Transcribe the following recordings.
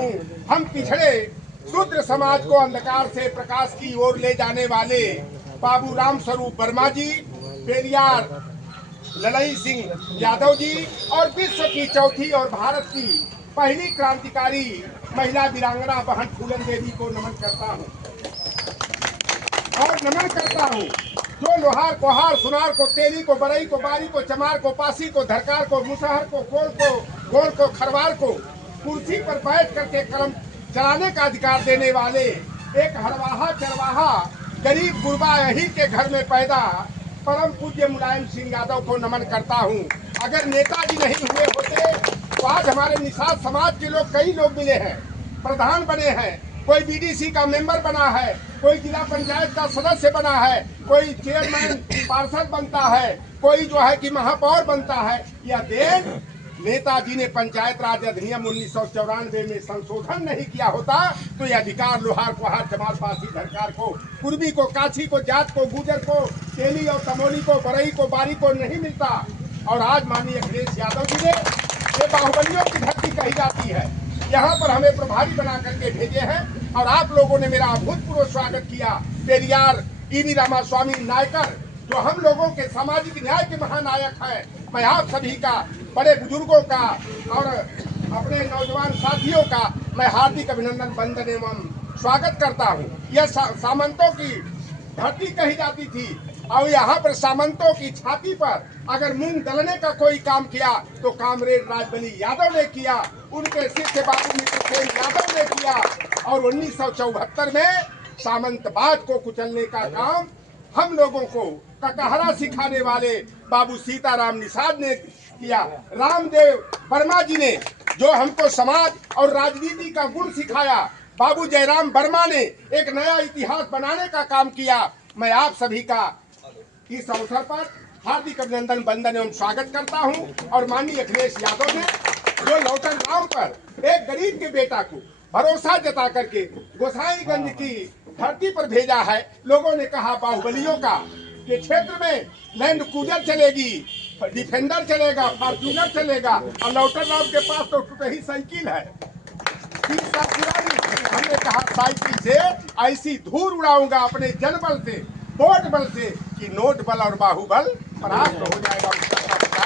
हूँ। हम पिछड़े शूद्र समाज को अंधकार से प्रकाश की ओर ले जाने वाले बाबू राम स्वरूप वर्मा जी, पेरियार ललई सिंह यादव जी और विश्व की चौथी और भारत की पहली क्रांतिकारी महिला वीरांगना बहन फूलन देवी को नमन करता हूँ जो लोहार कोहार सुनार को तेली को बरई को बारी को चमार को पासी को धरकार को मुसहर को गोल को खरवार को कुर्सी पर बैठ करके कलम चलाने का अधिकार देने वाले एक हरवाहा चरवाहा गरीब गुरबा यही के घर में पैदा परम पूज्य मुलायम सिंह यादव को नमन करता हूँ। अगर नेताजी नहीं हुए होते तो आज हमारे निषाद समाज के लोग कई लोग मिले हैं, प्रधान बने हैं, कोई बीडीसी का मेंबर बना है, कोई जिला पंचायत का सदस्य बना है, कोई चेयरमैन पार्षद बनता है, कोई जो है कि महापौर बनता है। यह देन नेताजी ने पंचायत राज अधिनियम 1994 में संशोधन नहीं किया होता तो यह अधिकार लोहार कोहार चमार पासी धरकार को कुर्मी को काछी को जाट को गुजर को तेली और तमोली को बरई को बारी को नहीं मिलता। और आज माननीय अखिलेश यादव जी ने ये बाहुबलियों की धरती कही जाती है, यहाँ पर हमें प्रभारी बना करके भेजे हैं और आप लोगों ने मेरा अभूतपूर्व स्वागत किया। पेरियार ईवी रामास्वामी नायकर जो हम लोगों के सामाजिक न्याय के महानायक हैं, मैं आप सभी का, बड़े बुजुर्गों का और अपने नौजवान साथियों का मैं हार्दिक अभिनंदन वंदन एवं स्वागत करता हूं। यह सामंतों की धरती कही जाती थी और यहाँ पर सामंतों की छाती पर अगर मूंग दलने का कोई काम किया तो कामरेड राजबली यादव ने किया, उनके शिष्य बाबू मित्रसेन यादव ने किया और 1974 में सामंतवाद को कुचलने का काम हम लोगों को ककहरा सिखाने वाले बाबू सीताराम निषाद ने किया। रामदेव वर्मा जी ने जो हमको समाज और राजनीति का गुण सिखाया, बाबू जयराम वर्मा ने एक नया इतिहास बनाने का काम किया। मैं आप सभी का इस अवसर पर हार्दिक अभिनंदन वंदन एवं स्वागत करता हूं। और माननीय अखिलेश यादव ने जो लौटन राम पर एक गरीब के बेटा को भरोसा जता करके गोसाईगंज की धरती पर भेजा है, लोगों ने कहा बाहुबलियों का के क्षेत्र में लैंड क्रूजर चलेगी, डिफेंडर चलेगा, फॉर्च्यूनर चलेगा और लौटन राम के पास तो टूटी साइकिल है 30 साल पुरानी। हमने कहा साइकिल से ऐसी धूल उड़ाऊंगा अपने जनबल से, वोट बल से कि नोट बल और बाहुबल परास्त हो जाएगा, उसका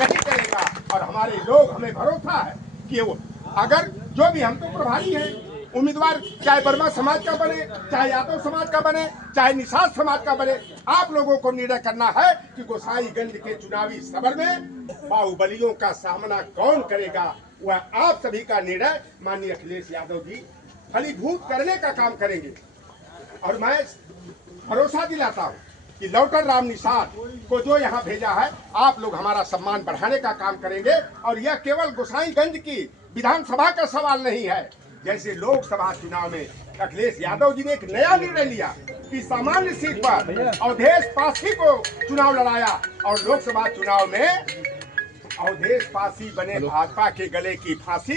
नहीं करेगा। और हमारे लोग, हमें भरोसा है कि वो अगर जो भी हम तो प्रभारी हैं, उम्मीदवार चाहे वर्मा समाज का बने, चाहे यादव समाज का बने, चाहे निषाद समाज का बने, आप लोगों को निर्णय करना है कि गोसाईगंज के चुनावी सभर में बाहुबलियों का सामना कौन करेगा। वह आप सभी का निर्णय माननीय अखिलेश यादव जी फलीभूत करने का काम करेंगे। और मैं भरोसा दिलाता हूँ कि लौटन राम निषाद को जो यहाँ भेजा है, आप लोग हमारा सम्मान बढ़ाने का काम करेंगे। और यह केवल गोसाईगंज की विधानसभा का सवाल नहीं है। जैसे लोकसभा चुनाव में अखिलेश यादव जी ने एक नया निर्णय लिया कि सामान्य सीट पर अवधेश पासी को चुनाव लड़ाया और लोकसभा चुनाव में अवधेश पासी बने भाजपा के गले की फांसी।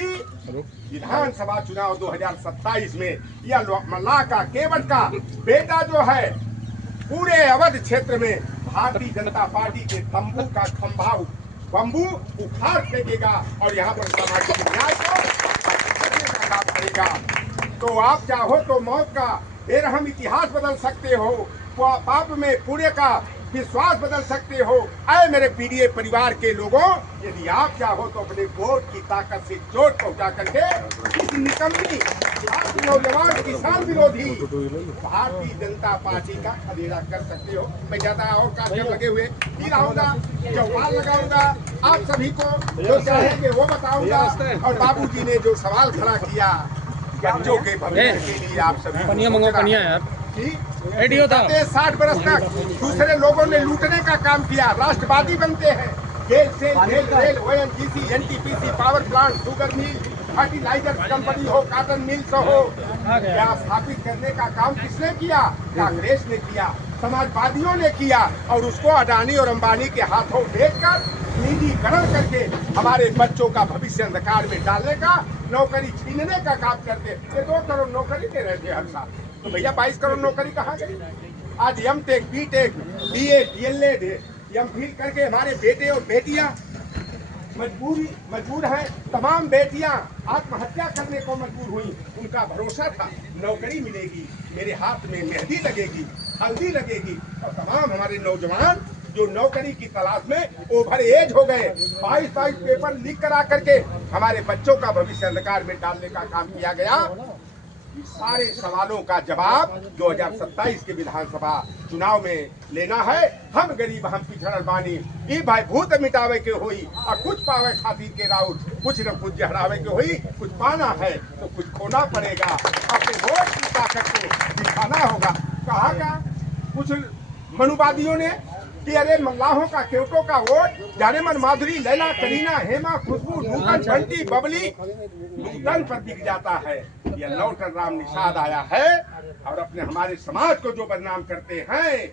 विधानसभा चुनाव 2027 में यह मल्लाह का केवट का बेटा जो है पूरे अवध क्षेत्र में भारतीय जनता पार्टी के तंबू का खंभा बम्बू उखाड़ फेंकेगा और यहाँ पर सामाजिक न्याय को करेगा। तो आप चाहो तो मौत का बेरहम इतिहास बदल सकते हो, पाप में पुण्य का विश्वास बदल सकते हो। ऐ मेरे पीडीए परिवार के लोगों, यदि आप चाहो तो अपने वोट की ताकत से चोट पहुंचा करके इस निकम्मी नौजवान किसान विरोधी भारतीय जनता पार्टी का खदेड़ा कर सकते हो। मैं ज्यादा और कार्यक्रम लगे हुए भी रहूंगा, चौपाल लगाऊंगा, आप सभी को जो चाहेंगे वो बताऊंगा। और बाबूजी ने जो सवाल खड़ा किया बच्चों के भविष्य के लिए, आप सभी 60 बरस तक दूसरे लोगों ने लूटने का काम किया, राष्ट्रवादी बनते हैं। जेल से rail ONGC NTPC power plant, sugar mill, fertiliser company हो, कॉटन मिल्स हो, क्या स्थापित करने का काम किसने किया? कांग्रेस ने किया, समाजवादियों ने किया। और उसको अडानी और अंबानी के हाथों भेजकर निजीकरण करके हमारे बच्चों का भविष्य अंधकार में डालने का, नौकरी छीनने का काम करते। ये 2 करोड़ नौकरी दे रहे थे हर साल, तो भैया 22 करोड़ नौकरी कहाँ गई? आज M.Tech, B.Tech, BA, DLED, MPhil करके हमारे बेटे और बेटियां मजबूर हैं। तमाम बेटियां आत्महत्या करने को मजबूर हुई। उनका भरोसा था नौकरी मिलेगी, मेरे हाथ में मेहंदी लगेगी, हल्दी लगेगी। और तमाम हमारे नौजवान जो नौकरी की तलाश में ओवर एज हो गए, 22 पेपर लीक करा करके हमारे बच्चों का भविष्य अंधकार में डालने का काम किया गया। इस सारे सवालों का जवाब 2027 के विधानसभा चुनाव में लेना है। हम गरीब हम पिछड़ल बानी, ई भाई भूत मिटावे के हुई और कुछ पावे खातिर के राउत, कुछ न कुछ जहरावे के हुई। कुछ पाना है तो कुछ खोना पड़ेगा, अपने वोट की ताकत को दिखाना होगा। कहा का कुछ मनुवादियों ने कि अरे मल्लाहों का केवटों का वोट जाने मन माधुरी, लैला, करीना, हेमा, खुशबू, नूतन, बंटी, बबली, नूतन पर बिक जाता है। यह लौटन राम निषाद आया है और अपने हमारे समाज को जो बदनाम करते हैं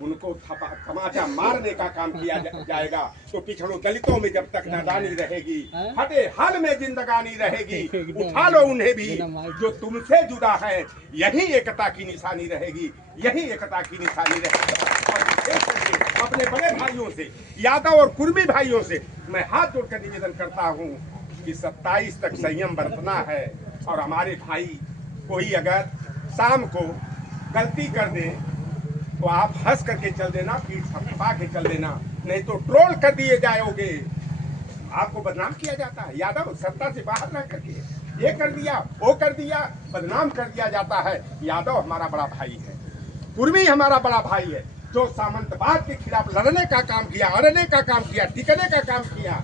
उनको तमाचा मारने का काम किया जाएगा। तो पिछड़ों दलितों में जब तक नादानी रहेगी, फटे हाल में जिंदगानी रहेगी, उठा लो उन्हें भी जो तुमसे जुड़ा है। यही एकता की निशानी रहेगी, यही एकता की निशानी रहेगी। और अपने बड़े भाइयों से, यादव और कुर्मी भाइयों से मैं हाथ जोड़कर निवेदन करता हूँ कि 27 तक संयम बरतना है। और हमारे भाई कोई अगर शाम को गलती कर दे तो आप हंस करके चल देना, पीठ थपथपा के चल देना, नहीं तो ट्रोल कर दिए जाओगे। आपको बदनाम किया जाता है। यादव सत्ता से बाहर रह करके ये कर दिया, वो कर दिया, बदनाम कर दिया जाता है। यादव हमारा बड़ा भाई है, कुर्मी हमारा बड़ा भाई है, जो सामंतवाद के खिलाफ लड़ने का काम किया, अड़ने का काम किया, टिकने का काम किया।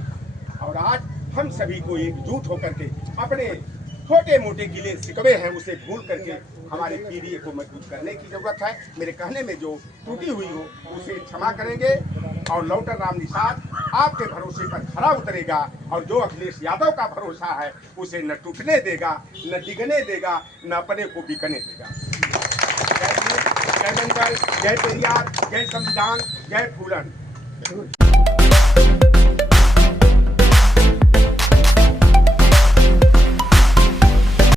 और आज हम सभी को एकजुट होकर के अपने छोटे मोटे गिले शिकवे हैं उसे भूल करके हमारे पीढ़ी को मजबूत करने की जरूरत है। मेरे कहने में जो त्रुटि हुई हो उसे क्षमा करेंगे। और लौटन राम निषाद आपके भरोसे पर खरा उतरेगा और जो अखिलेश यादव का भरोसा है उसे न टूटने देगा, न डिगने देगा, न अपने को बिकने देगा। जय मंगल, जय पेरियार, जय संविधान, जय फूलन।